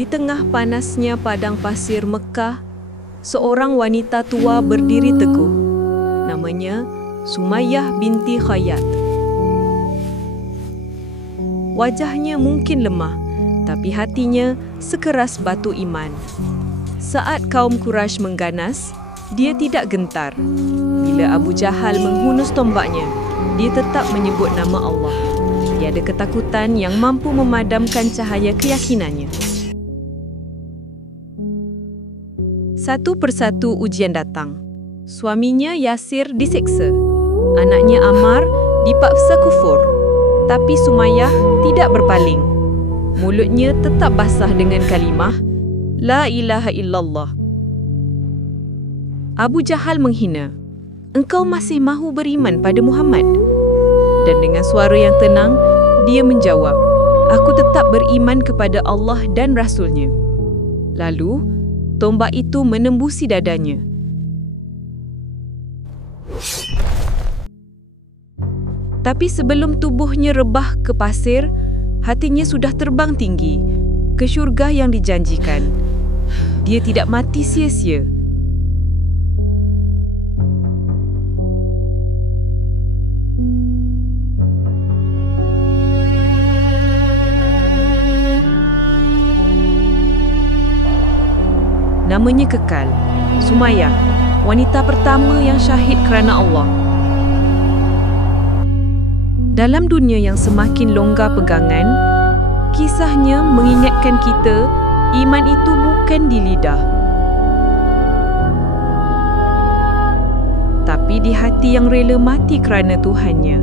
Di tengah panasnya padang pasir Mekah, seorang wanita tua berdiri teguh. Namanya Sumayyah binti Khayyat. Wajahnya mungkin lemah, tapi hatinya sekeras batu iman. Saat kaum Quraisy mengganas, dia tidak gentar. Bila Abu Jahal menghunus tombaknya, dia tetap menyebut nama Allah. Tiada ketakutan yang mampu memadamkan cahaya keyakinannya. Satu persatu ujian datang. Suaminya Yasir diseksa. Anaknya Ammar dipaksa kufur. Tapi Sumayyah tidak berpaling. Mulutnya tetap basah dengan kalimah La ilaha illallah. Abu Jahal menghina. Engkau masih mahu beriman pada Muhammad? Dan dengan suara yang tenang, dia menjawab, aku tetap beriman kepada Allah dan Rasulnya. Lalu, tombak itu menembusi dadanya. Tapi sebelum tubuhnya rebah ke pasir, hatinya sudah terbang tinggi ke syurga yang dijanjikan. Dia tidak mati sia-sia. Namanya kekal, Sumayyah, wanita pertama yang syahid kerana Allah. Dalam dunia yang semakin longgar pegangan, kisahnya mengingatkan kita iman itu bukan di lidah, tapi di hati yang rela mati kerana Tuhannya.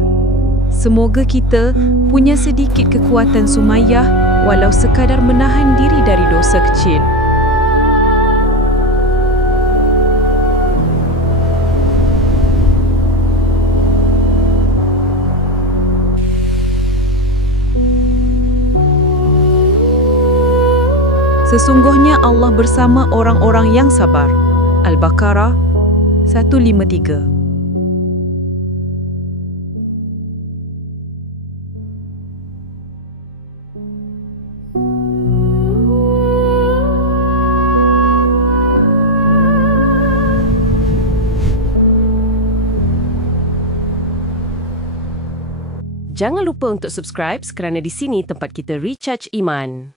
Semoga kita punya sedikit kekuatan Sumayyah walau sekadar menahan diri dari dosa kecil. Sesungguhnya Allah bersama orang-orang yang sabar. Al-Baqarah 153. Jangan lupa untuk subscribe kerana di sini tempat kita recharge iman.